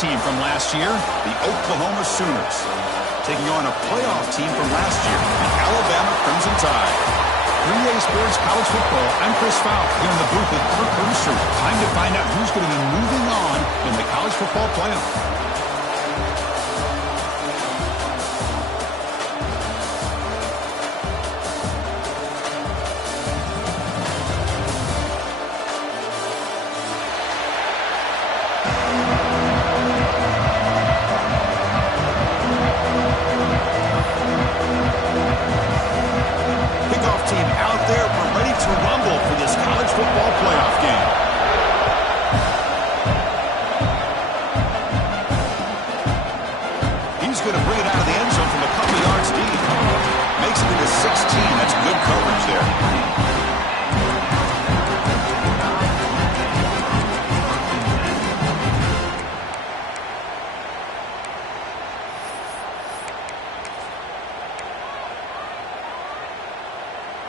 team from last year, the Oklahoma Sooners, taking on a playoff team from last year, the Alabama Crimson Tide. 3A Sports College Football, I'm Chris Falk here in the booth with Kirk Herbstreit. Time to find out who's going to be moving on in the college football playoff.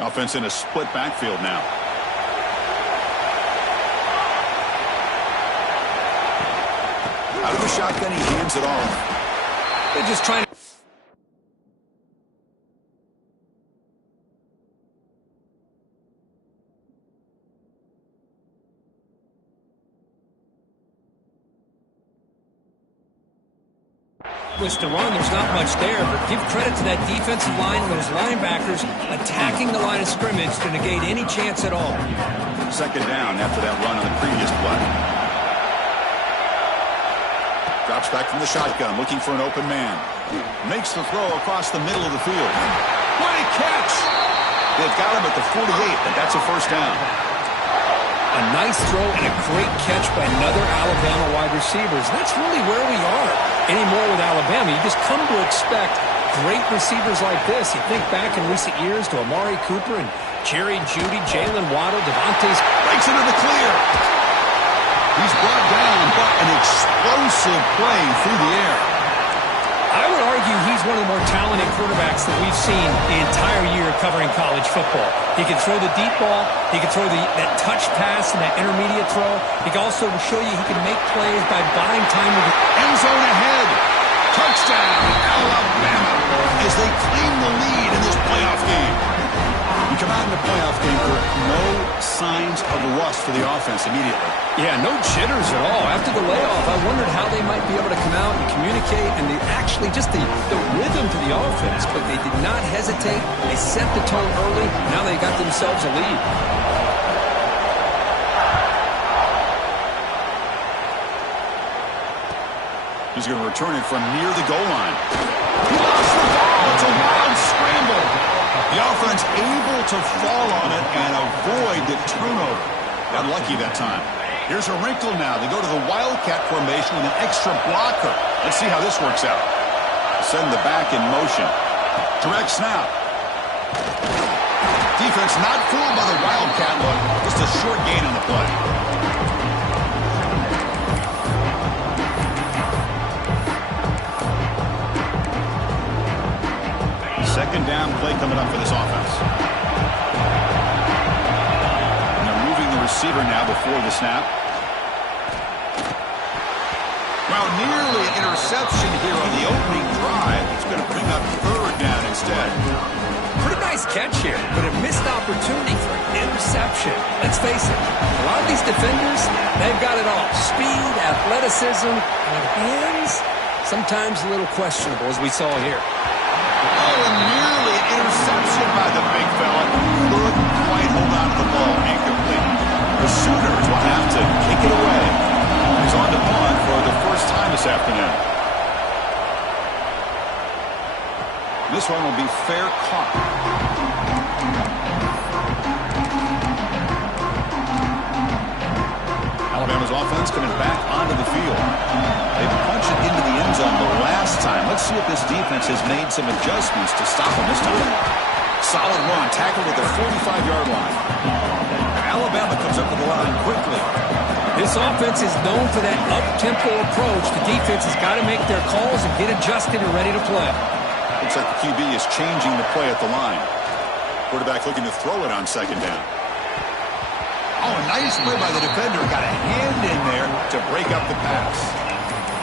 Offense in a split backfield now. Out of the shotgun, he hands it off. They're just trying to... to run, there's not much there, but give credit to that defensive line and those linebackers attacking the line of scrimmage to negate any chance at all. Second down after that run on the previous play. Drops back from the shotgun, looking for an open man. Makes the throw across the middle of the field. Great catch! They've got him at the 48, and that's a first down. A nice throw and a great catch by another Alabama wide receiver. That's really where we are anymore with Alabama. You just come to expect great receivers like this. You think back in recent years to Amari Cooper and Jerry Jeudy, Jalen Waddle, Devontae breaks into the clear. He's brought down, but an explosive play through the air. I would argue he's one of the more talented quarterbacks that we've seen the entire year covering college football. He can throw the deep ball. He can throw that touch pass and that intermediate throw. He can also show you he can make plays by buying time with the end zone ahead. Touchdown, Alabama, as they claim the lead in this playoff game. You come out in the playoff game for no signs of rust for the offense immediately. Yeah, no jitters at all. After the layoff, I wondered how they might be able to come out and communicate, and actually just the rhythm to the offense, but they did not hesitate. They set the tone early. Now they got themselves a lead. He's going to return it from near the goal line. He lost the ball. It's a wild scramble. The offense able to fall on it and avoid the turnover. Got lucky that time. Here's a wrinkle now. They go to the Wildcat formation with an extra blocker. Let's see how this works out. Send the back in motion. Direct snap. Defense not fooled by the Wildcat look. Just a short gain on the play. Second down play coming up for this offense. And they're moving the receiver now before the snap. Well, nearly an interception here on the opening drive. It's going to bring up third down instead. Pretty nice catch here, but a missed opportunity for an interception. Let's face it, a lot of these defenders, they've got it all. Speed, athleticism, and hands, sometimes a little questionable, as we saw here. Oh, and nearly an interception by the big fella. Couldn't quite hold on to the ball. Incomplete. The Sooners will have to kick it away. He's on to punt for the first time this afternoon. This one will be fair caught. Alabama's offense coming back onto the field. They punched it into the end zone the last time. Let's see if this defense has made some adjustments to stop them this time. Solid run, tackled at the 45-yard line. Alabama comes up to the line quickly. This offense is known for that up-tempo approach. The defense has got to make their calls and get adjusted and ready to play. Looks like the QB is changing the play at the line. Quarterback looking to throw it on second down. Oh, a nice play by the defender. Got a hand in there to break up the pass.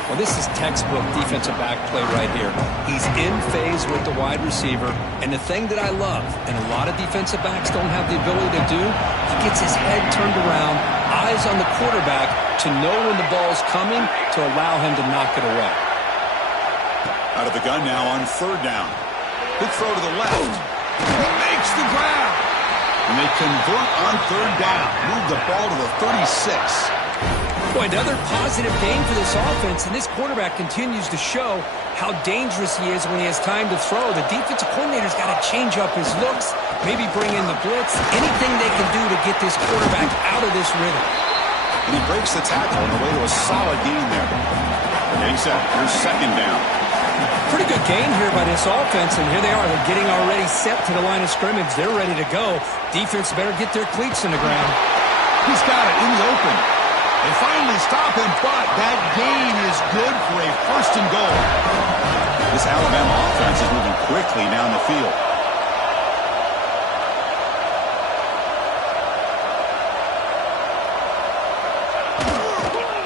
Well, this is textbook defensive back play right here. He's in phase with the wide receiver, and the thing that I love, and a lot of defensive backs don't have the ability to do, he gets his head turned around, eyes on the quarterback to know when the ball's coming to allow him to knock it away. Out of the gun now on third down. Quick throw to the left. He makes the grab. And they convert on third down. Move the ball to the 36. Boy, another positive game for this offense, and this quarterback continues to show how dangerous he is when he has time to throw. The defensive coordinator's got to change up his looks, maybe bring in the blitz, anything they can do to get this quarterback out of this rhythm. And he breaks the tackle on the way to a solid gain there. Okay, here's second down. Pretty good gain here by this offense, and here they are. They're getting already set to the line of scrimmage. They're ready to go. Defense better get their cleats in the ground. He's got it in the open. They finally stop him, but that gain is good for a first and goal. This Alabama offense is moving quickly down the field.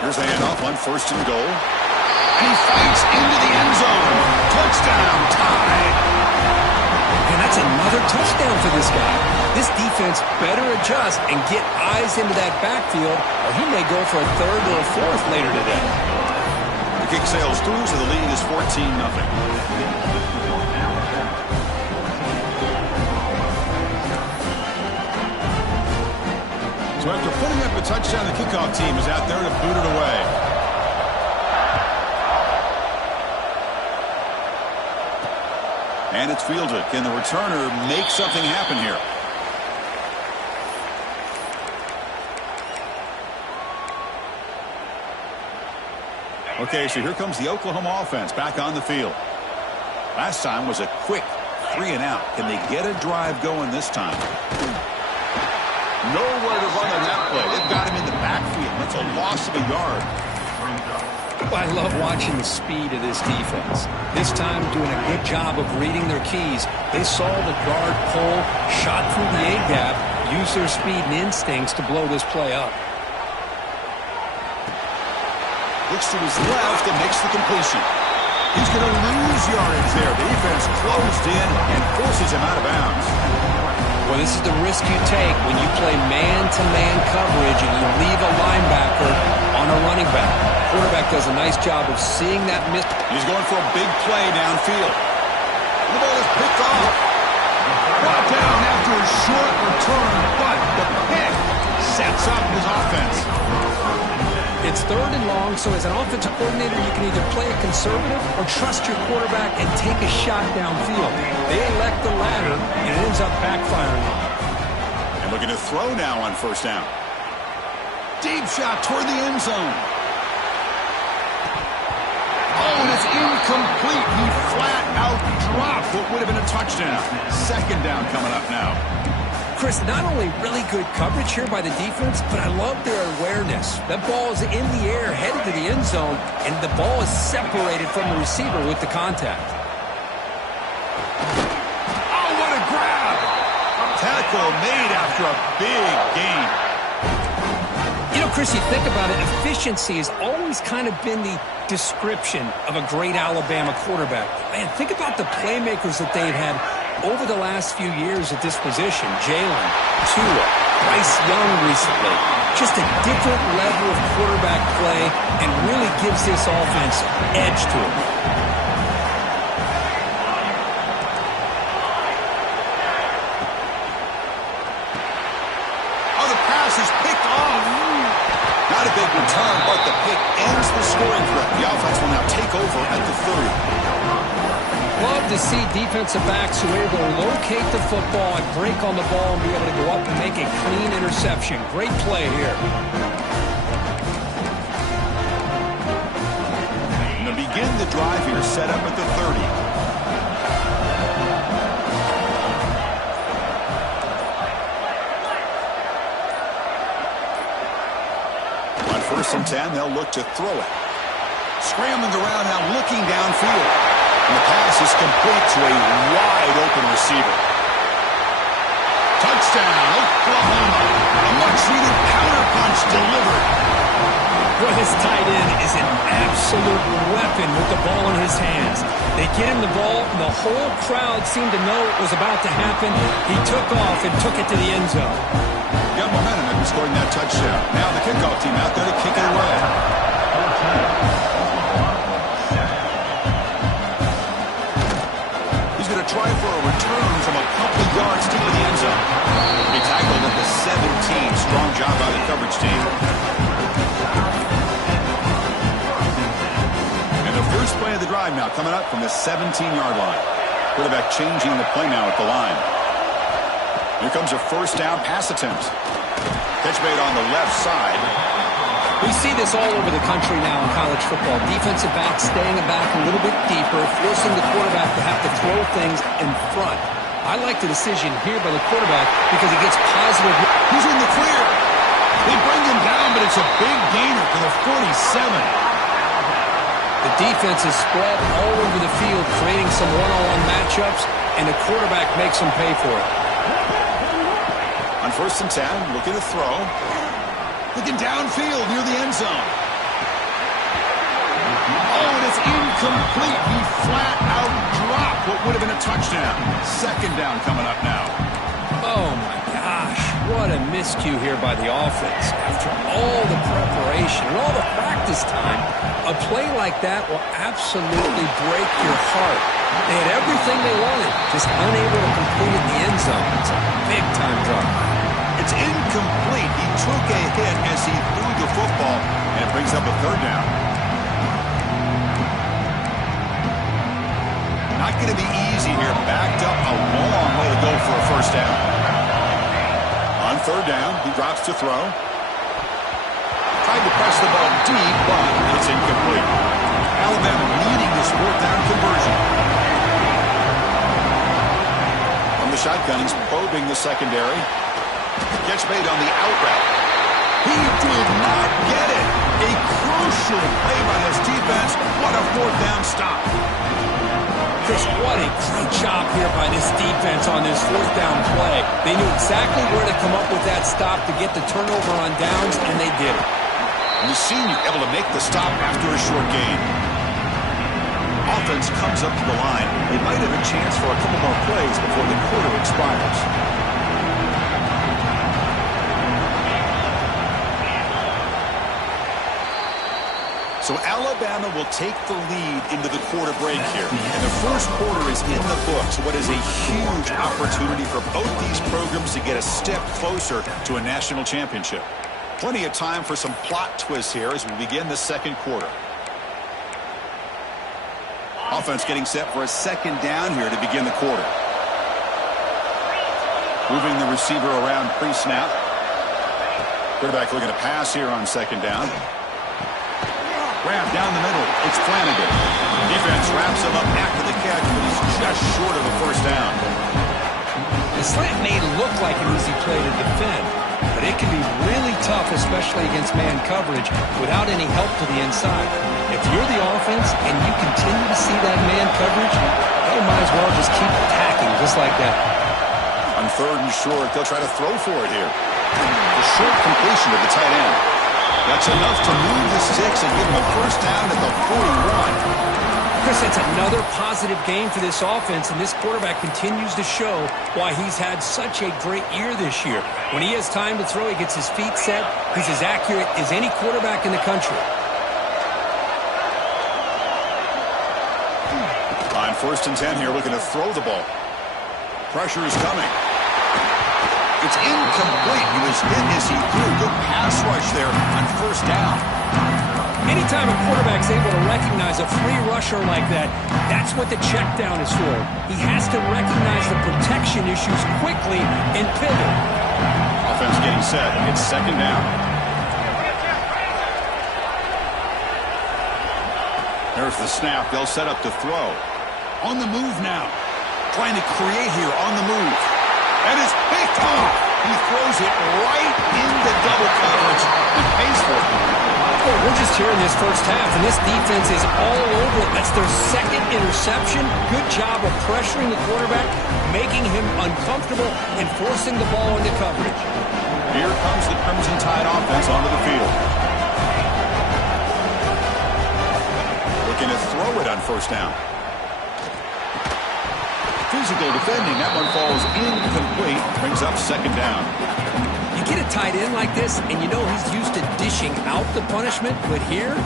Here's the handoff on first and goal. And he fights into the end zone. Touchdown, tie. And that's another touchdown for this guy. This defense better adjust and get eyes into that backfield, or he may go for a third or a fourth later today. The kick sails through, so the lead is 14-0. So after putting up a touchdown, the kickoff team is out there to boot it away. And it's fielded. Can the returner make something happen here? Okay, so here comes the Oklahoma offense back on the field. Last time was a quick 3-and-out. Can they get a drive going this time? Nowhere to run on that play. They've got him in the backfield. That's a loss of a yard. I love watching the speed of this defense. This time doing a good job of reading their keys. They saw the guard pull, shot through the A-gap, used their speed and instincts to blow this play up. Looks to his left and makes the completion. He's going to lose yardage there. The defense closed in and forces him out of bounds. Well, this is the risk you take when you play man-to-man coverage and you leave a linebacker on a running back. Quarterback does a nice job of seeing that miss. He's going for a big play downfield. The ball is picked off. Brought down after a short return, but the pick sets up his offense. It's third and long, so as an offensive coordinator, you can either play it conservative or trust your quarterback and take a shot downfield. They elect the latter, and it ends up backfiring on them. And looking to throw now on first down. Deep shot toward the end zone. Oh, and it's incomplete. He flat out dropped what would have been a touchdown. Second down coming up now. Chris, not only really good coverage here by the defense, but I love their awareness. That ball is in the air, headed to the end zone, and the ball is separated from the receiver with the contact. Oh, what a grab! Tackle made after a big gain. You know, Chris, you think about it, efficiency has always kind of been the description of a great Alabama quarterback. Man, think about the playmakers that they've had over the last few years at this position. Jalen, Tua, Bryce Young recently. Just a different level of quarterback play and really gives this offense edge to it. Oh, the pass is picked off. Not a big return, but the pick ends the scoring threat. The offense will now take over at the 30. Love to see defensive backs who are able to locate the football and break on the ball and be able to go up and make a clean interception. Great play here. And to begin the drive here, set up at the 30. On first and 10, they'll look to throw it. Scrambling around now, looking downfield. And the pass is complete to a wide-open receiver. Touchdown, Oklahoma. A much-needed counterpunch delivered. Well, this tight end is an absolute weapon with the ball in his hands. They get him the ball, and the whole crowd seemed to know it was about to happen. He took off and took it to the end zone. Got momentum after scoring that touchdown. Now the kickoff team out there to kick it away. He's going to try for a return from a couple yards deep in the end zone. He tackled at the 17. Strong job by the coverage team. And the first play of the drive now coming up from the 17-yard line. Quarterback changing the play now at the line. Here comes a first down pass attempt. Catch made on the left side. We see this all over the country now in college football. Defensive backs staying back a little bit deeper, forcing the quarterback to have to throw things in front. I like the decision here by the quarterback because he gets positive. He's in the clear. They bring him down, but it's a big gainer for the 47. The defense is spread all over the field, creating some one-on-one matchups, and the quarterback makes them pay for it. On 1st and 10, looking to throw. Looking downfield near the end zone. Oh, and it's incomplete. He flat out dropped what would have been a touchdown. Second down coming up now. Oh, my gosh. What a miscue here by the offense. After all the preparation and all the practice time, a play like that will absolutely break your heart. They had everything they wanted, just unable to complete it in the end zone. It's a big-time drop. It's incomplete. He took a hit as he threw the football, and it brings up a third down. Not going to be easy here. Backed up a long way to go for a first down. On 3rd down, he drops to throw. Tried to press the ball deep, but it's incomplete. Alabama needing this 4th down conversion. From the shotgun, he's probing the secondary. Catch made on the out route. He did not get it. A crucial play by his defense. What a 4th down stop. Chris, what a great job here by this defense on this 4th down play. They knew exactly where to come up with that stop to get the turnover on downs, and they did it. And the senior able to make the stop after a short gain. Offense comes up to the line. They might have a chance for a couple more plays before the quarter expires. So Alabama will take the lead into the quarter break here. And the first quarter is in the books. What is a huge opportunity for both these programs to get a step closer to a national championship. Plenty of time for some plot twists here as we begin the second quarter. Offense getting set for a second down here to begin the quarter. Moving the receiver around pre-snap. Quarterback looking to pass here on second down. Grab down the middle. It's Flanagan. Defense wraps him up after the catch, but he's just short of the first down. The slant may look like an easy play to defend, but it can be really tough, especially against man coverage, without any help to the inside. If you're the offense and you continue to see that man coverage, they might as well just keep attacking just like that. On 3rd and short, they'll try to throw for it here. The short completion of the tight end. That's enough to move the sticks and give him a first down at the 41. Chris, that's another positive game for this offense, and this quarterback continues to show why he's had such a great year this year. When he has time to throw, he gets his feet set. He's as accurate as any quarterback in the country. On 1st and 10 here, looking to throw the ball. Pressure is coming. It's incomplete. He was hit as he threw. Good pass rush there on 1st down. Anytime a quarterback's able to recognize a free rusher like that, that's what the check down is for. He has to recognize the protection issues quickly and pivot. Offense getting set. It's second down. There's the snap. They'll set up to throw. On the move now. Trying to create here on the move. And it's picked off. He throws it right into double coverage and pays for it. Oh, we're just here in this first half, and this defense is all over it. That's their second interception. Good job of pressuring the quarterback, making him uncomfortable, and forcing the ball into coverage. Here comes the Crimson Tide offense onto the field. on first down. Physical defending. That one falls incomplete. Brings up second down. You get a tight end like this, and you know he's used to dishing out the punishment, but here,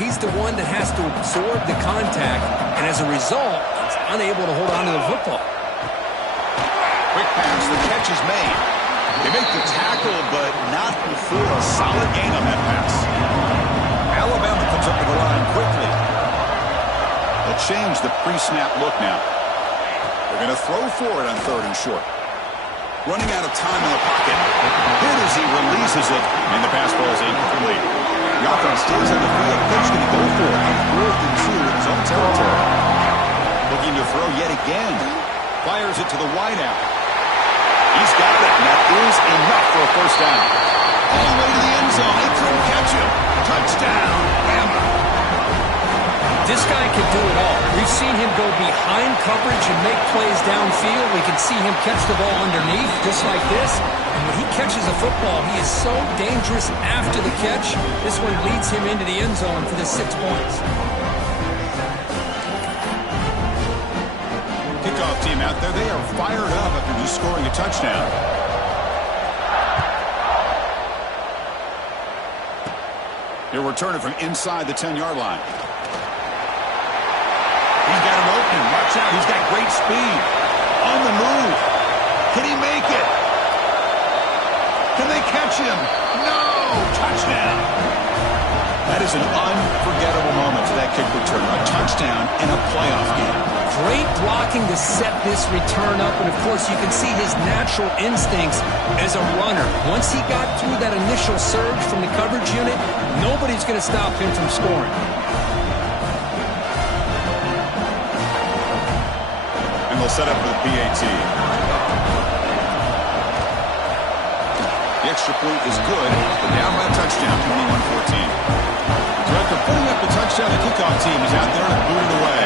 he's the one that has to absorb the contact, and as a result, he's unable to hold on to the football. Quick pass, the catch is made. They make the tackle, but not before a solid gain on that pass. Alabama comes up to the line quickly. They'll change the pre-snap look now. They're going to throw for it on third and short. Running out of time in the pocket. Hit as he releases it, and the pass ball is incomplete. The offense stays on the field. Coach going to go for it on 4th and 2 in his own territory. Looking to throw yet again. Fires it to the wideout. He's got it, and that is enough for a first down. All the way to the end zone. They couldn't catch him. Touchdown, Bama. This guy can do it all. We've seen him go behind coverage and make plays downfield. We can see him catch the ball underneath, just like this. And when he catches a football, he is so dangerous after the catch. This one leads him into the end zone for the 6 points. Kickoff team out there. They are fired up after just scoring a touchdown. He'll return it from inside the 10-yard line. He's got an opening. Watch out. He's got great speed. On the move. Can he make it? Can they catch him? No! Touchdown. That is an unforgettable moment for that kick return. A touchdown in a playoff game. Great blocking to set this return up, and of course you can see his natural instincts as a runner. Once he got through that initial surge from the coverage unit, nobody's going to stop him from scoring. And they'll set up for the PAT. The extra point is good, but down by a touchdown, 21-14. So after putting up the touchdown, the kickoff team is out there to boot it away.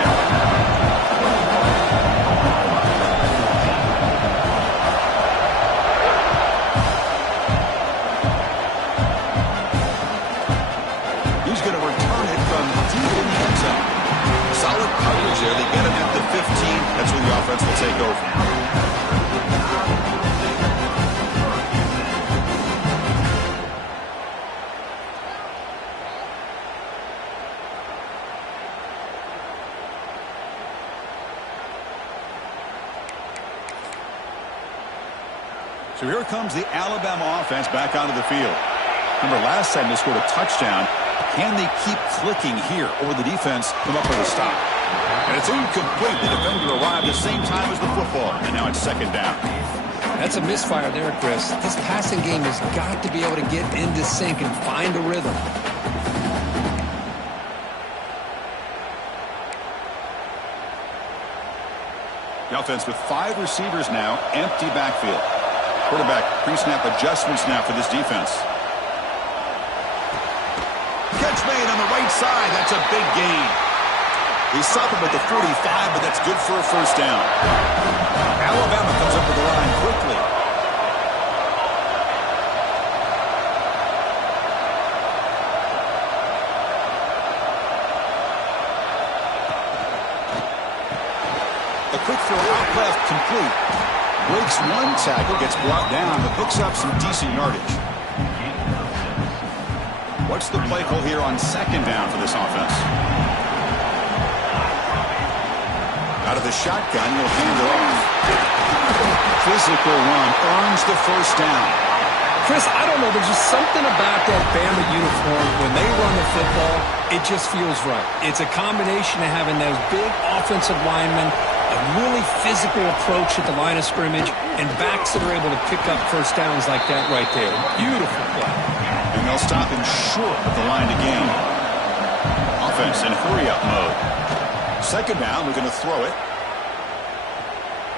He's going to return it from deep in the end zone. Solid coverage there. They get him at the 15. That's where the offense will take over. So here comes the Alabama offense back onto the field. Remember, last time they scored a touchdown. Can they keep clicking here, or the defense come up with a stop? And it's incomplete. The defender arrived at the same time as the football, and now it's second down. That's a misfire there, Chris. This passing game has got to be able to get into sync and find a rhythm. The offense with 5 receivers now, empty backfield. Quarterback pre-snap adjustments now for this defense. Catch made on the right side. That's a big gain. He stopped him at the 45, but that's good for a first down. Alabama comes up with the line quickly. A quick throw out left, complete. Breaks one tackle, gets brought down, but picks up some decent yardage. What's the play call here on second down for this offense? Out of the shotgun, he'll hand it off. Physical run earns the first down. Chris, I don't know. There's just something about that Bama uniform. When they run the football, it just feels right. It's a combination of having those big offensive linemen, a really physical approach at the line of scrimmage, and backs that are able to pick up first downs like that right there. Beautiful play. And they'll stop him short of the line to gain. Offense in hurry-up mode. Second down, we're going to throw it.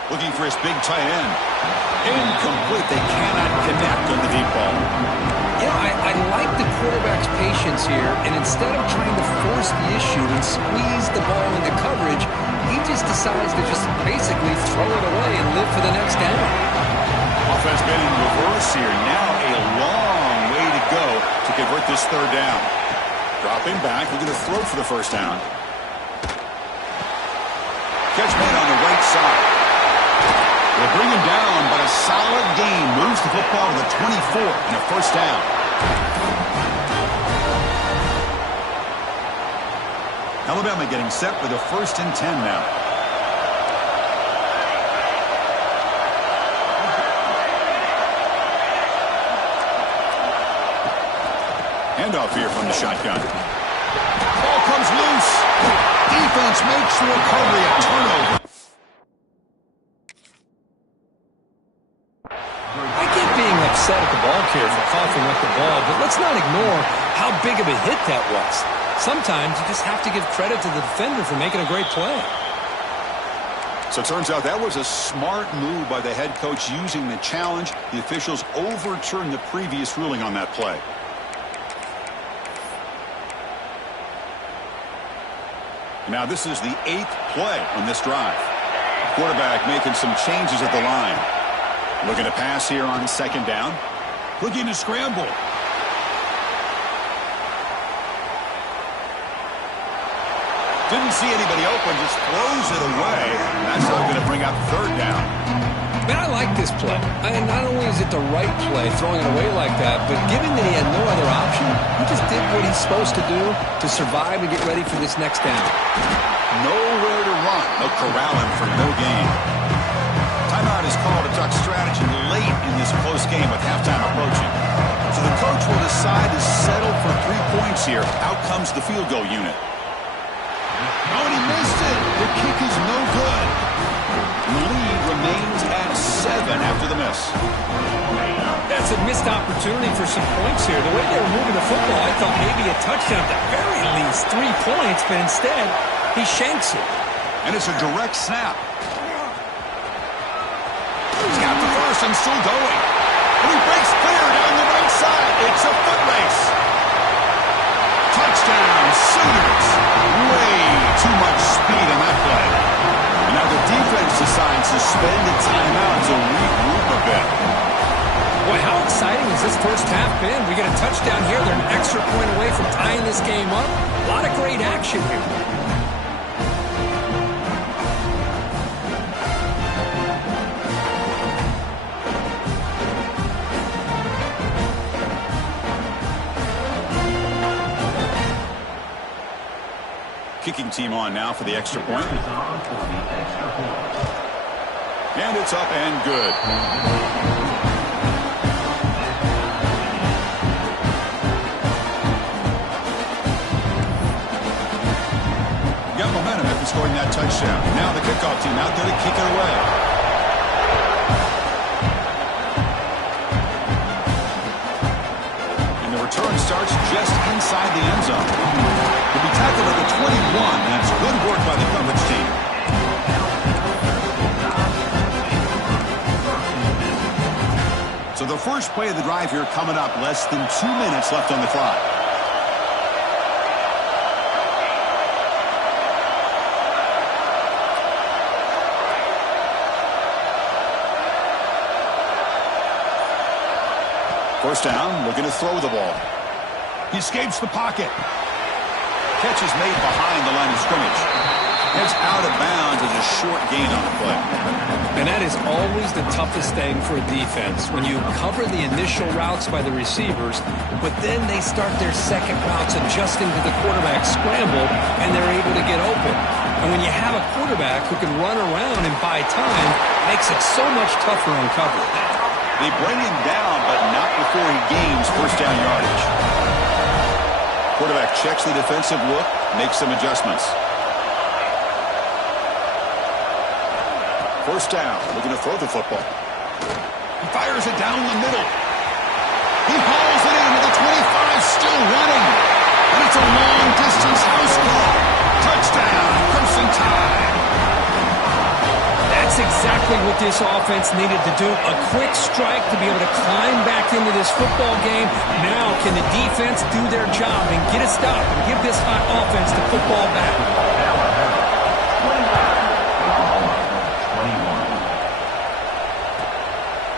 Looking for his big tight end. Incomplete. They cannot connect on the deep ball. Yeah, I like the quarterback's patience here, and instead of trying to force the issue and squeeze the ball into coverage, he just decides to just basically throw it away and live for the next down. Offense been in reverse here. Now a long way to go to convert this third down. Dropping back, we're going to throw for the first down. bring him down, but a solid gain moves the football to the 24 and a first down. Alabama getting set for the 1st and 10 now. Handoff here from the shotgun. Ball comes loose. Defense makes the recovery, a turnover. I get being upset at the ball carrier for coughing up the ball, but let's not ignore how big of a hit that was. Sometimes you just have to give credit to the defender for making a great play. So it turns out that was a smart move by the head coach using the challenge. The officials overturned the previous ruling on that play. Now this is the 8th play on this drive. Quarterback making some changes at the line. Looking to pass here on 2nd down. Looking to scramble. Didn't see anybody open, just throws it away. That's not going to bring up 3rd down. Man, I like this play. Not only is it the right play, throwing it away like that, but given that he had no other option, he just did what he's supposed to do to survive and get ready for this next down. Nowhere to run. They'll corral him for no gain. Timeout is called to talk strategy late in this close game with halftime approaching. So the coach will decide to settle for 3 points here. Out comes the field goal unit. Oh, and he missed it. The kick is no good. The lead remains at 7 after the miss. That's a missed opportunity for some points here. The way they were moving the football, I thought maybe a touchdown, at the very least 3 points, but instead, he shanks it. And it's a direct snap. He's got the first and still going. And he breaks clear down the right side. It's a foot race. Touchdown, Sooners. Way too much speed on that play. And now the defense decides to spend a timeout to regroup a bit. Boy, how exciting has this first half been? We get a touchdown here. They're an extra point away from tying this game up. A lot of great action here. Kicking team on now for the extra point. And it's up and good. Got momentum after scoring that touchdown. Now the kickoff team out there to kick it away. And the return starts just inside the end zone. Will be tackled at the 21. That's good work by the coverage team. So the first play of the drive here coming up. Less than 2 minutes left on the clock. First down, looking to throw the ball. He escapes the pocket. Catch is made behind the line of scrimmage. Heads out of bounds as a short gain on the play. And that is always the toughest thing for a defense, when you cover the initial routes by the receivers, but then they start their second routes adjusting to the quarterback scramble, and they're able to get open. And when you have a quarterback who can run around and buy time, it makes it so much tougher on coverage. They bring him down, but not before he gains first down yardage. Quarterback checks the defensive look, makes some adjustments. First down, looking to throw the football. He fires it down the middle. He hauls it in with the 25, still running. And it's a long-distance house call. Touchdown, Crimson Tide. That's exactly what this offense needed to do. A quick strike to be able to climb back into this football game. Now can the defense do their job and get a stop and give this hot offense the football back?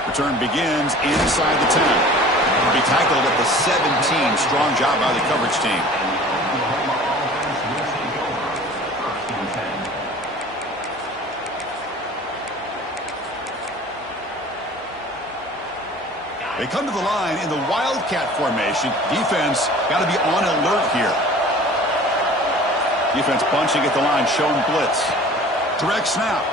Return begins inside the 10. Will be tackled at the 17. Strong job by the coverage team. They come to the line in the Wildcat formation. Defense got to be on alert here. Defense bunching at the line, showing blitz. Direct snap.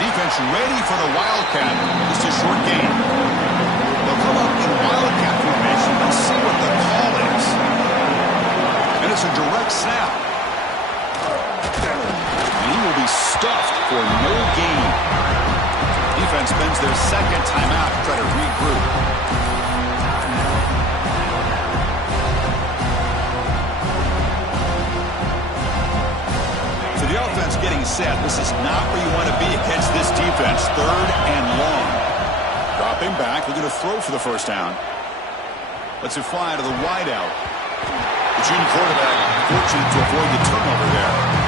Defense ready for the Wildcat. Just a short gain. They'll come up in Wildcat formation. Let's see what the call is. And it's a direct snap. And he will be stuffed for no gain. Defense spends their second timeout to try to regroup. So the offense getting set. This is not where you want to be against this defense. 3rd and long. Dropping back, looking to throw for the first down. Lets it fly to the wideout. The junior quarterback fortunate to avoid the turnover there.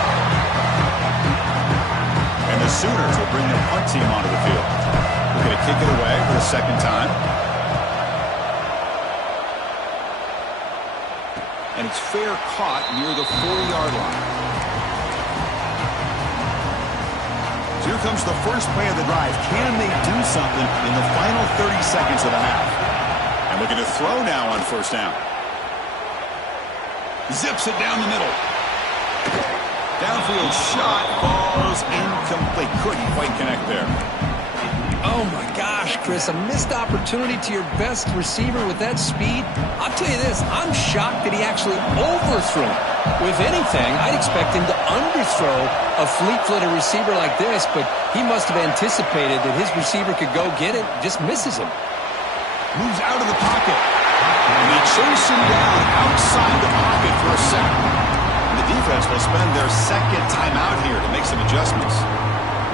And the Sooners will bring their punt team onto the field. They're going to kick it away for the second time. And it's fair caught near the 40-yard line. So here comes the first play of the drive. Can they do something in the final 30 seconds of the half? And looking to throw now on first down. Zips it down the middle. Downfield shot falls incomplete. Couldn't quite connect there. Oh, my gosh, Chris. A missed opportunity to your best receiver with that speed. I'll tell you this, I'm shocked that he actually overthrew him. With anything, I'd expect him to underthrow a fleet-footed receiver like this, but he must have anticipated that his receiver could go get it, just misses him. Moves out of the pocket. And they chase him down outside the pocket for a sack. The defense will spend their second timeout here to make some adjustments.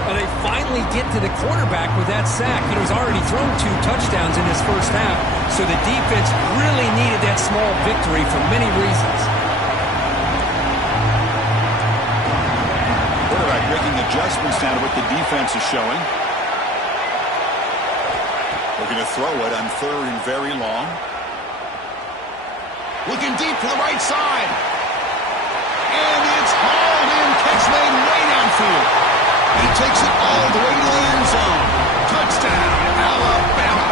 Well, they finally get to the quarterback with that sack. He's already thrown 2 touchdowns in his first half, so the defense really needed that small victory for many reasons. Quarterback making adjustments down to what the defense is showing. Looking to throw it on 3rd and very long. Looking deep to the right side. And it's hauled in. Catch made way downfield. He takes it all the way to the end zone. Touchdown, Alabama.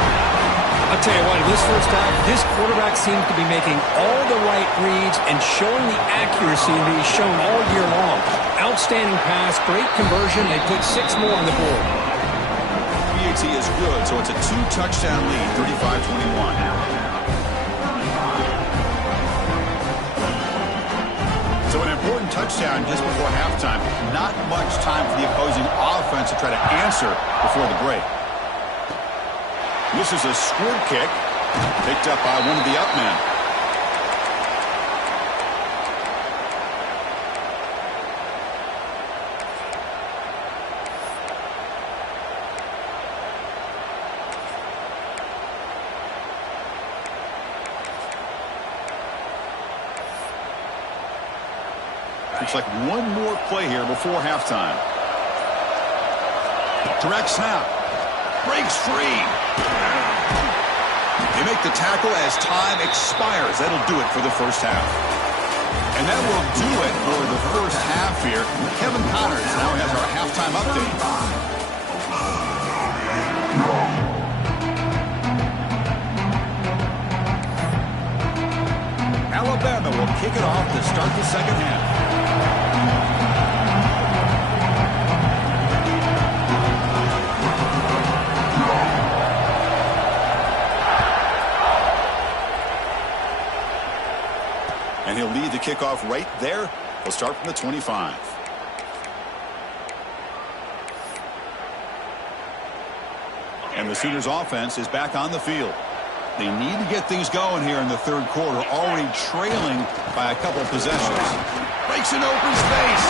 I'll tell you what, in this first half, this quarterback seems to be making all the right reads and showing the accuracy that he's shown all year long. Outstanding pass, great conversion. They put 6 more on the board. PAT is good, so it's a 2-touchdown lead, 35-21. So an important touchdown just before halftime. Not much time for the opposing offense to try to answer before the break. This is a squib kick picked up by one of the up men. Looks like one more play here before halftime. Direct snap. Breaks free. They make the tackle as time expires. That'll do it for the first half. And that will do it for the first half here. Kevin Connors now has our halftime update. Alabama will kick it off to start the second half. And he'll lead the kickoff right there. He'll start from the 25. And the Sooners offense is back on the field. They need to get things going here in the third quarter, already trailing by a couple possessions. Breaks an open space.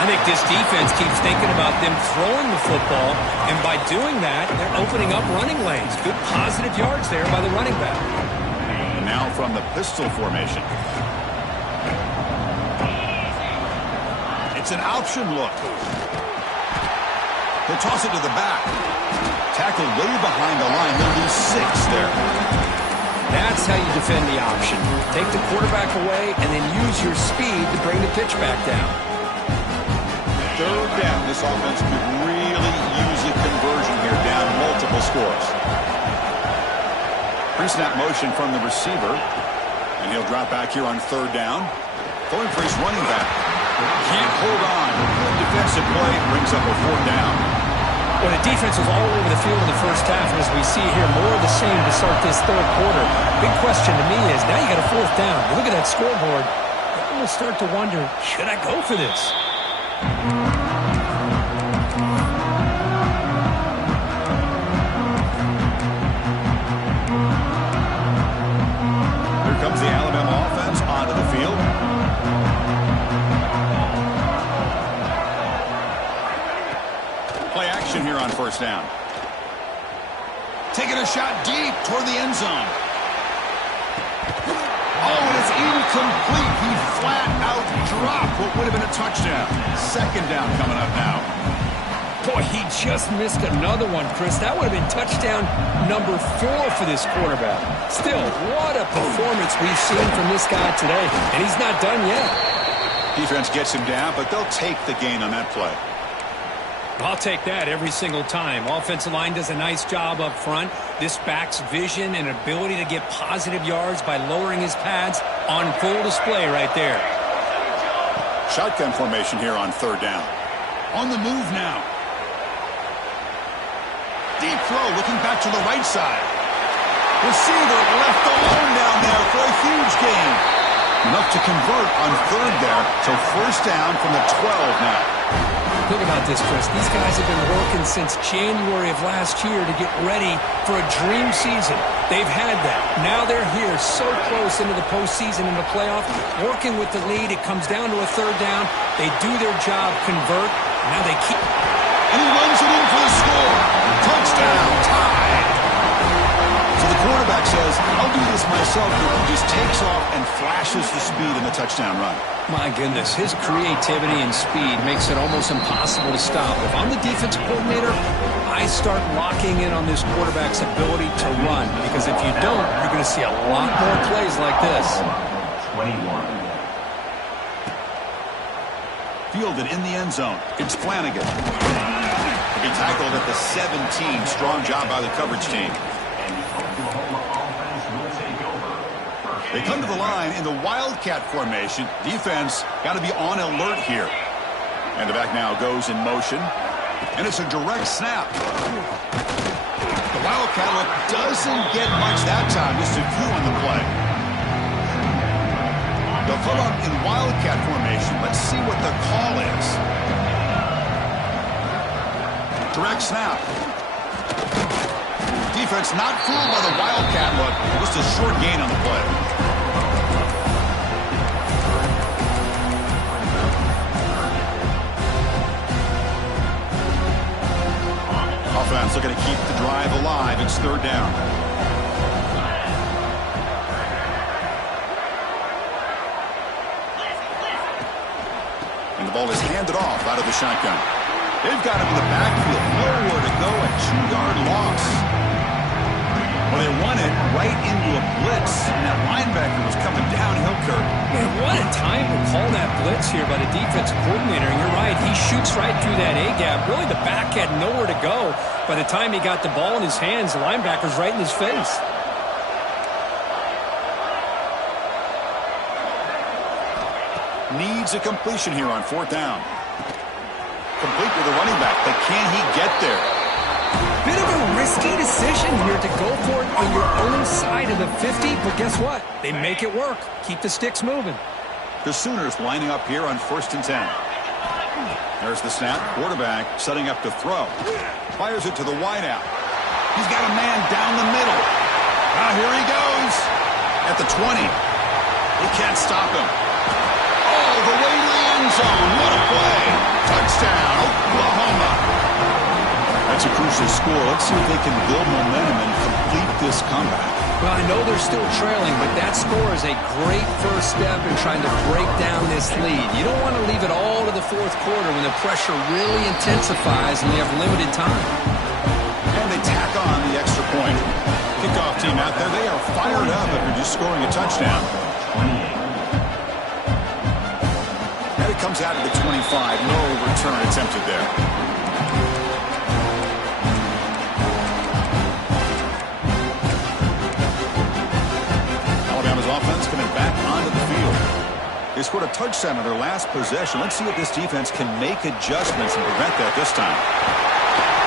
I think this defense keeps thinking about them throwing the football, and by doing that, they're opening up running lanes. Good positive yards there by the running back. And now from the pistol formation. It's an option look. He'll toss it to the back. Tackled way behind the line. They'll lose 6 there. That's how you defend the option. Take the quarterback away and then use your speed to bring the pitch back down. Third down. This offense could really use a conversion here, down multiple scores. Pre-snap motion from the receiver. And he'll drop back here on third down. Going for his running back. Can't hold on. Good defensive play. Brings up a fourth down. Well, the defense was all over the field in the first half, and as we see here, more of the same to start this third quarter. Big question to me is, now you got a fourth down. You look at that scoreboard, you almost start to wonder, should I go for this? Here comes the Alabama offense onto the field. Play action here on first down. Taking a shot deep toward the end zone. Oh, and it's incomplete. He flat out dropped what would have been a touchdown. Second down coming up now. Boy, he just missed another one, Chris. That would have been touchdown number 4 for this quarterback. Still, what a performance we've seen from this guy today, and he's not done yet. Defense gets him down, but they'll take the gain on that play. I'll take that every single time. Offensive line does a nice job up front. This back's vision and ability to get positive yards by lowering his pads on full display right there. Shotgun formation here on third down. On the move now. Deep throw, looking back to the right side. Receiver left alone down there for a huge gain. Enough to convert on third there. So first down from the 12 now. Think about this, Chris. These guys have been working since January of last year to get ready for a dream season. They've had that. Now they're here so close into the postseason and the playoff, working with the lead. It comes down to a third down. They do their job, convert. Now they keep. And he runs it in for the score. Touchdown, tied. So the quarterback says, I'll do this myself. He just takes off and flashes the speed in the touchdown run. My goodness, his creativity and speed makes it almost impossible to stop. If I'm the defensive coordinator, I start locking in on this quarterback's ability to run. Because if you don't, you're going to see a lot more plays like this. 21. Fielded in the end zone. It's Flanagan. He tackled at the 17. Strong job by the coverage team. They come to the line in the Wildcat formation. Defense got to be on alert here. And the back now goes in motion. And it's a direct snap. The Wildcat look doesn't get much that time. Just a few on the play. They'll come up in Wildcat formation. Let's see what the call is. Direct snap. Defense not fooled by the Wildcat look. Just a short gain on the play. Offense looking to keep the drive alive. It's third down. And the ball is handed off out of the shotgun. They've got him in the backfield. Nowhere to go. A 2-yard loss. Well, they won it right into a blitz. And that linebacker was coming downhill, Kirk. Man, what a time to call that blitz here by the defensive coordinator. And you're right, he shoots right through that A-gap. Really, the back had nowhere to go. By the time he got the ball in his hands, the linebacker's right in his face. Needs a completion here on fourth down. Complete with the running back, but can he get there? Bit of a risky decision here to go for it on your own side of the 50, but guess what? They make it work. Keep the sticks moving. The Sooners lining up here on 1st and 10. There's the snap. Quarterback setting up to throw. Fires it to the wideout. He's got a man down the middle. Ah, here he goes. At the 20. He can't stop him. Oh, the way to the end zone. What a play. Touchdown, Oklahoma. That's a crucial score. Let's see if they can build momentum and complete this comeback. Well, I know they're still trailing, but that score is a great first step in trying to break down this lead. You don't want to leave it all to the fourth quarter when the pressure really intensifies and they have limited time. And they tack on the extra point. Kickoff team out there, they are fired up after just scoring a touchdown. And it comes out of the 25. No return attempted there. Alabama's offense coming back onto the field. They scored a touchdown on their last possession. Let's see if this defense can make adjustments and prevent that this time.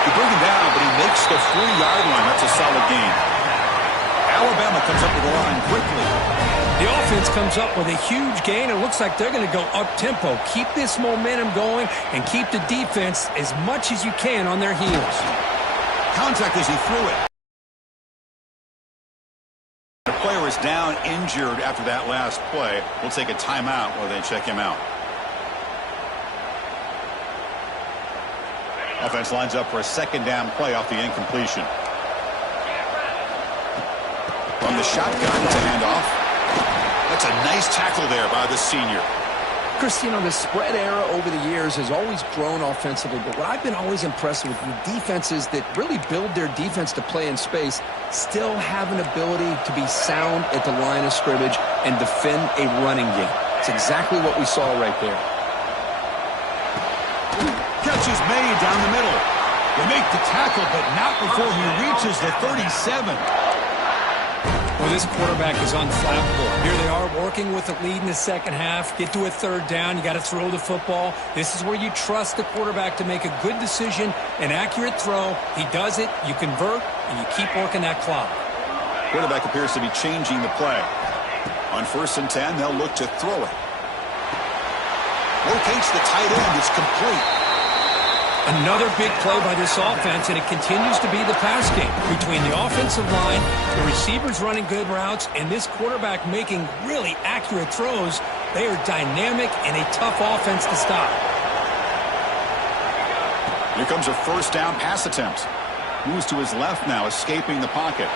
They bring him down, but he makes the 4-yard line. That's a solid gain. Alabama comes up to the line quickly. The offense comes up with a huge gain. It looks like they're going to go up-tempo. Keep this momentum going and keep the defense as much as you can on their heels. Contact as he threw it. The player is down injured after that last play. We'll take a timeout while they check him out. Offense lines up for a second down play off the incompletion. From the shotgun, it's a handoff. That's a nice tackle there by the senior. Chris, you know, the spread era over the years has always grown offensively, but what I've been always impressed with the defenses that really build their defense to play in space still have an ability to be sound at the line of scrimmage and defend a running game. It's exactly what we saw right there. Catch is made down the middle. They make the tackle, but not before he reaches the 37. Well, this quarterback is unflappable. Here they are working with a lead in the second half. Get to a third down. You got to throw the football. This is where you trust the quarterback to make a good decision, an accurate throw. He does it. You convert, and you keep working that clock. Quarterback appears to be changing the play. On 1st and 10, they'll look to throw it. Rotates the tight end. It's complete. Another big play by this offense, and it continues to be the pass game between the offensive line, the receivers running good routes, and this quarterback making really accurate throws. They are dynamic and a tough offense to stop. Here comes a 1st down pass attempt. Moves to his left now, escaping the pocket.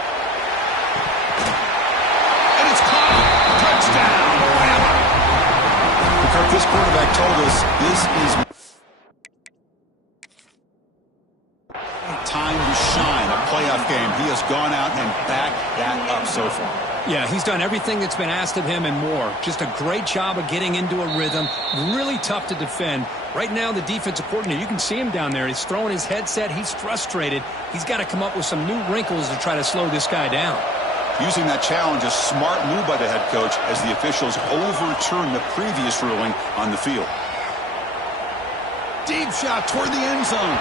And it's caught. Touchdown, Bama. Kirk, this quarterback told us this is time to shine, a playoff game. He has gone out and backed that up so far. Yeah, he's done everything that's been asked of him and more. Just a great job of getting into a rhythm. Really tough to defend. Right now, the defensive coordinator, you can see him down there. He's throwing his headset. He's frustrated. He's got to come up with some new wrinkles to try to slow this guy down. Using that challenge, a smart move by the head coach as the officials overturn the previous ruling on the field. Deep shot toward the end zone.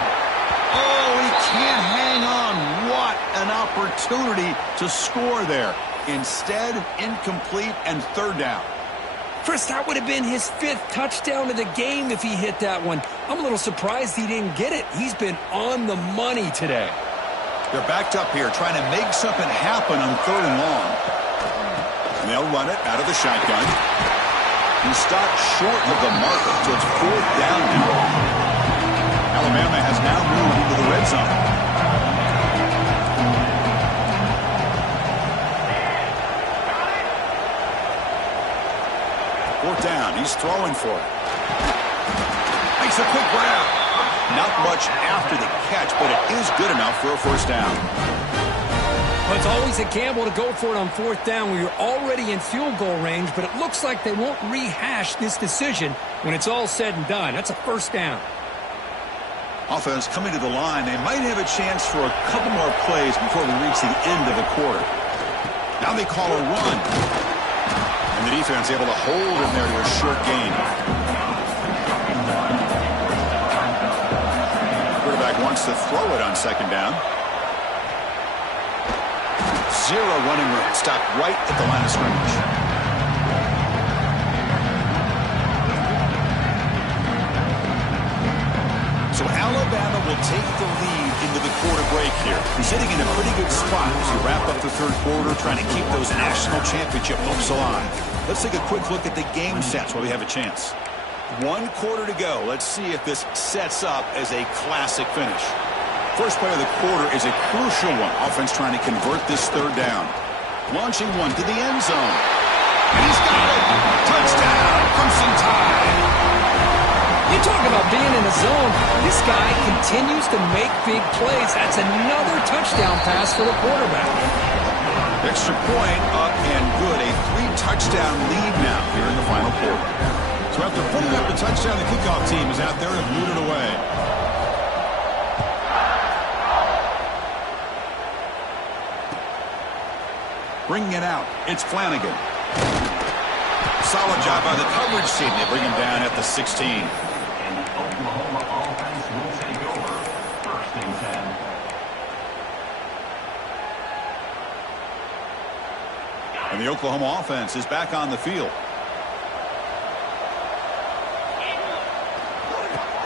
Oh, he can't hang on. What an opportunity to score there. Instead, incomplete and 3rd down. Chris, that would have been his 5th touchdown of the game if he hit that one. I'm a little surprised he didn't get it. He's been on the money today. They're backed up here trying to make something happen on 3rd and long. And they'll run it out of the shotgun. He stopped short of the marker, so it's 4th down now. Alabama has now moved into the red zone. Fourth down. He's throwing for it. Makes a quick grab. Not much after the catch, but it is good enough for a 1st down. Well, it's always a gamble to go for it on 4th down where you're already in field goal range, but it looks like they won't rehash this decision when it's all said and done. That's a 1st down. Offense coming to the line. They might have a chance for a couple more plays before we reach the end of the quarter. Now they call a run. And the defense able to hold him there to a short gain. Quarterback wants to throw it on 2nd down. 0 running room. Stopped right at the line of scrimmage. So Alabama will take the lead into the quarter break here. He's sitting in a pretty good spot as you wrap up the 3rd quarter, trying to keep those national championship hopes alive. Let's take a quick look at the game sets while we have a chance. 1 quarter to go. Let's see if this sets up as a classic finish. First play of the quarter is a crucial one. Offense trying to convert this 3rd down. Launching one to the end zone. And he's got it. Touchdown, Crimson Tide. You talk about being in the zone. This guy continues to make big plays. That's another touchdown pass for the quarterback. Extra point up and good. A 3-touchdown lead now here in the final quarter. So after putting up the touchdown, the kickoff team is out there to boot it away. Bringing it out, it's Flanagan. solid job by the coverage team. They bring him down at the 16. And the Oklahoma offense will take over. First and 10. And the Oklahoma offense is back on the field.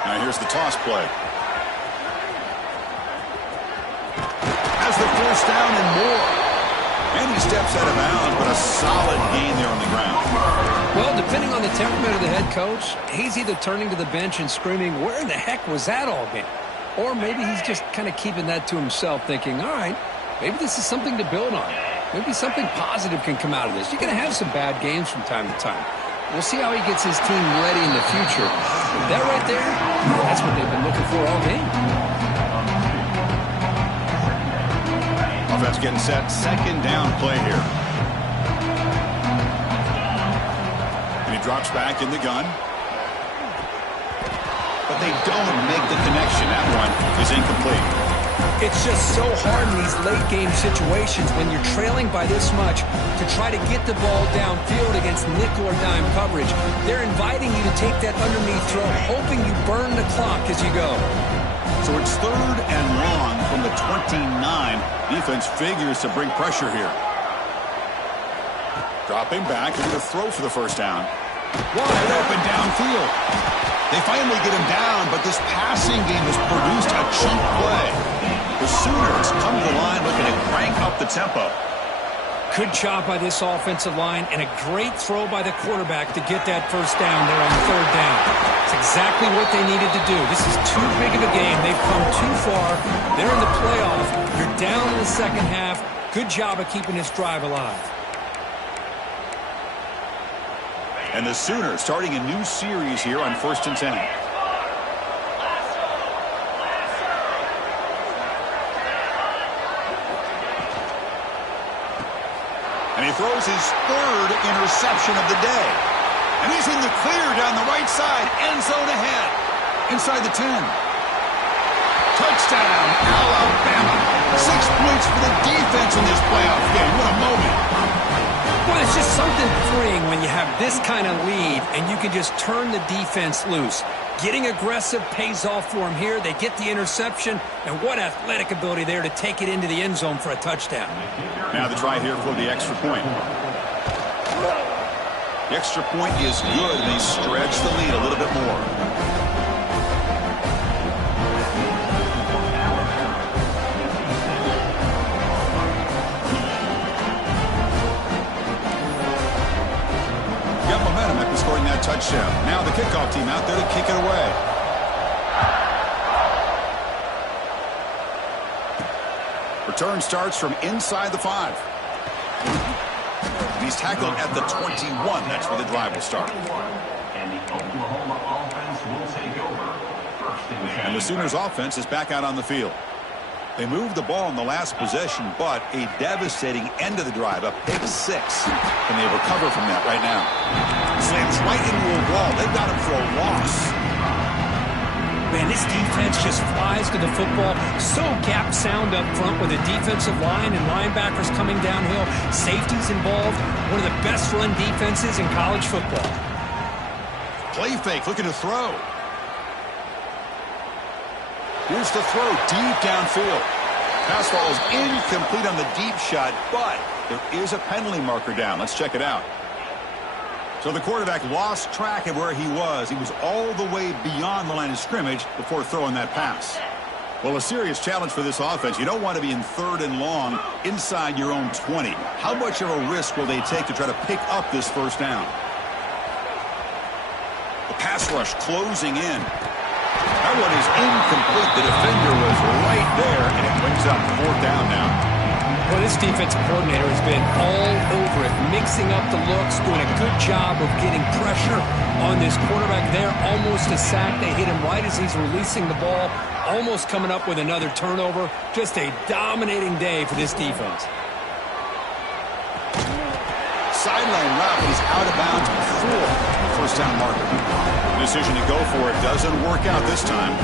Now here's the toss play. Has the first down and more. And he steps out of bounds, but a solid gain there on the ground. Well, depending on the temperament of the head coach, he's either turning to the bench and screaming, where in the heck was that all game? Or maybe he's just kind of keeping that to himself, thinking, all right, maybe this is something to build on. Maybe something positive can come out of this. You're going to have some bad games from time to time. We'll see how he gets his team ready in the future. That right there, that's what they've been looking for all game. Offense getting set. Second down play here. And he drops back in the gun. But they don't make the connection. That one is incomplete. It's just so hard in these late-game situations when you're trailing by this much to try to get the ball downfield against nickel or dime coverage. They're inviting you to take that underneath throw, hoping you burn the clock as you go. So it's third and long from the 29. Defense figures to bring pressure here. Dropping back, they're going to throw for the first down. Wide open downfield. They finally get him down, but this passing game has produced a chunk play. The Sooners come to the line looking to crank up the tempo. Good job by this offensive line and a great throw by the quarterback to get that first down there on third down. It's exactly what they needed to do. This is too big of a game. They've come too far. They're in the playoff. You're down in the second half. Good job of keeping this drive alive. And the Sooners starting a new series here on 1st and 10. And he throws his third interception of the day. And he's in the clear down the right side. End zone ahead. Inside the 10. Touchdown, Alabama. 6 points for the defense in this playoff game. What a moment. Well, it's just something freeing when you have this kind of lead and you can just turn the defense loose. Getting aggressive pays off for them here. They get the interception, and what athletic ability there to take it into the end zone for a touchdown. Now the try here for the extra point. The extra point is good, and they stretch the lead a little bit more. Scoring that touchdown. Now the kickoff team out there to kick it away. Return starts from inside the 5. He's tackled at the 21. That's where the drive will start. And the Oklahoma offense will take over. First and 10. And the Sooners offense is back out on the field. They moved the ball in the last possession, but a devastating end of the drive, a pick 6. And they recover from that right now. Slams right into a wall. They've got him for a loss. Man, this defense just flies to the football. So gap sound up front with a defensive line and linebackers coming downhill. Safeties involved. One of the best run defenses in college football. Play fake, looking to throw. Here's the throw deep downfield. Pass ball is incomplete on the deep shot, but there is a penalty marker down. Let's check it out. So the quarterback lost track of where he was. He was all the way beyond the line of scrimmage before throwing that pass. Well, a serious challenge for this offense. You don't want to be in third and long inside your own 20. How much of a risk will they take to try to pick up this first down? The pass rush closing in. That one is incomplete. The defender was right there, and it brings up 4th down now. Well, this defensive coordinator has been all over it, mixing up the looks, doing a good job of getting pressure on this quarterback there. Almost a sack. They hit him right as he's releasing the ball, almost coming up with another turnover. Just a dominating day for this defense. Sideline route, but he's out of bounds before the first down marker. The decision to go for it doesn't work out this time.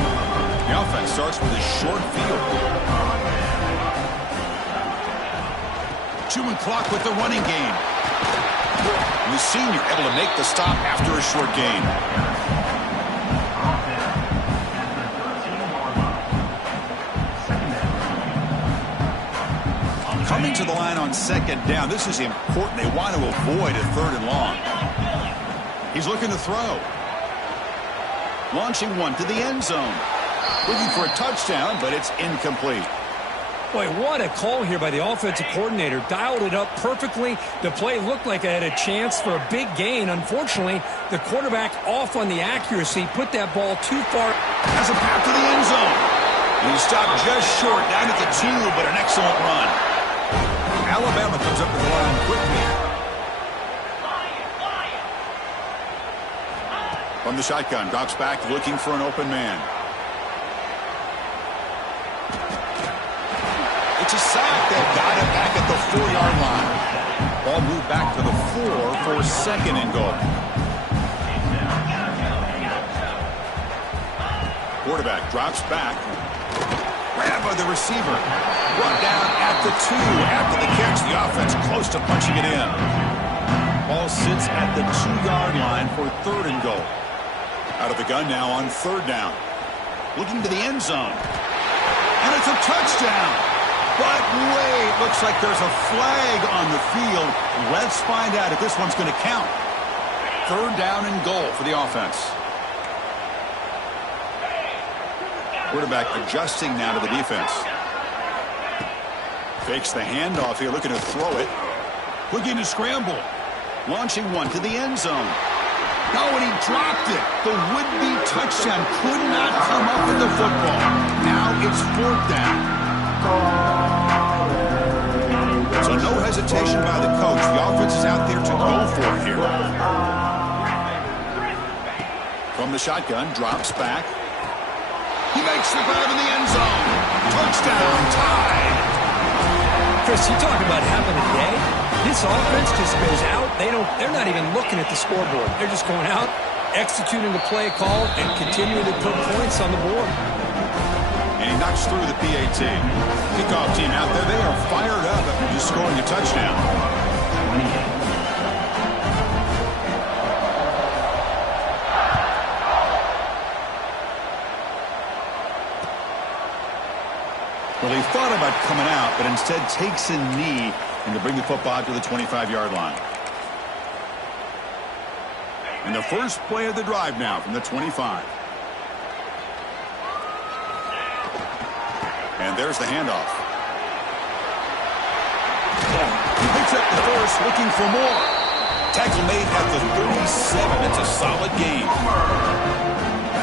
The offense starts with a short field. Chewing clock with the running game. And the senior able to make the stop after a short gain. Coming to the line on second down. This is important. They want to avoid a third and long. He's looking to throw. Launching one to the end zone. Looking for a touchdown, but it's incomplete. Boy, what a call here by the offensive coordinator. Dialed it up perfectly. The play looked like it had a chance for a big gain. Unfortunately, the quarterback off on the accuracy, put that ball too far. Has a path to the end zone. And he stopped just short, down at the 2, but an excellent run. Alabama comes up to the line quickly. From the shotgun, drops back, looking for an open man. It's a sack. They've got it back at the 4-yard line. Ball moved back to the 4 for second and goal. Quarterback drops back. Grab by the receiver. Brought down at the 2 after the catch. The offense close to punching it in. Ball sits at the 2-yard line for third and goal. Out of the gun now on third down. Looking to the end zone. And it's a touchdown. But wait, looks like there's a flag on the field. Let's find out if this one's going to count. Third down and goal for the offense. Quarterback adjusting now to the defense. Fakes the handoff here, looking to throw it. Looking to scramble. Launching one to the end zone. No, and he dropped it. The would-be touchdown could not come up with the football. Now it's fourth down. So no hesitation by the coach. The offense is out there to go for it here. From the shotgun, drops back. He makes the grab in the end zone. Touchdown, tied. Chris, you talk about having a day. This offense just goes out. They're not even looking at the scoreboard. They're just going out, executing the play call, and continuing to put points on the board. And he knocks through the PAT. Kickoff team out there. They are fired up after just scoring a touchdown. Well, he thought about coming out, but instead takes a knee and to bring the football to the 25-yard line. And the first play of the drive now from the 25. And there's the handoff. He picks up the first, looking for more. Tackle made at the 37. It's a solid game.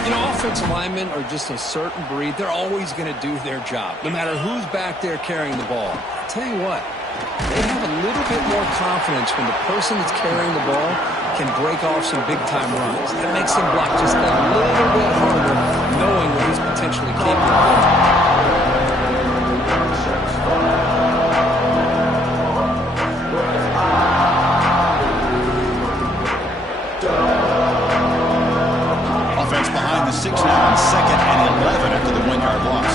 You know, offensive linemen are just a certain breed. They're always going to do their job, no matter who's back there carrying the ball. I'll tell you what, they have a little bit more confidence when the person that's carrying the ball can break off some big-time runs. That makes him block just a little bit harder, knowing what he's potentially capable of. Behind the 6 now on second and 11 after the 1-yard loss.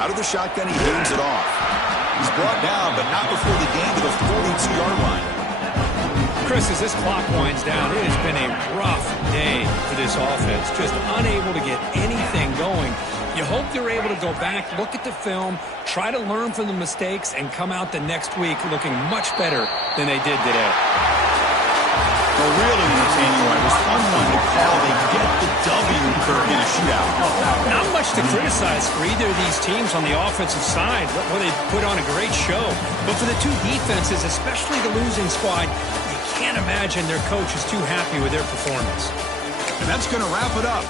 Out of the shotgun, he hands it off. He's brought down, but not before the gain to the 42-yard line. Chris, as this clock winds down, it has been a rough day for this offense. Just unable to get anything going. You hope they're able to go back, look at the film, try to learn from the mistakes, and come out the next week looking much better than they did today. Well, really entertaining one. It was fun one to call. They get the W in a shootout. Not much to criticize for either of these teams on the offensive side. Well, they put on a great show. But for the two defenses, especially the losing squad, you can't imagine their coach is too happy with their performance. And that's going to wrap it up.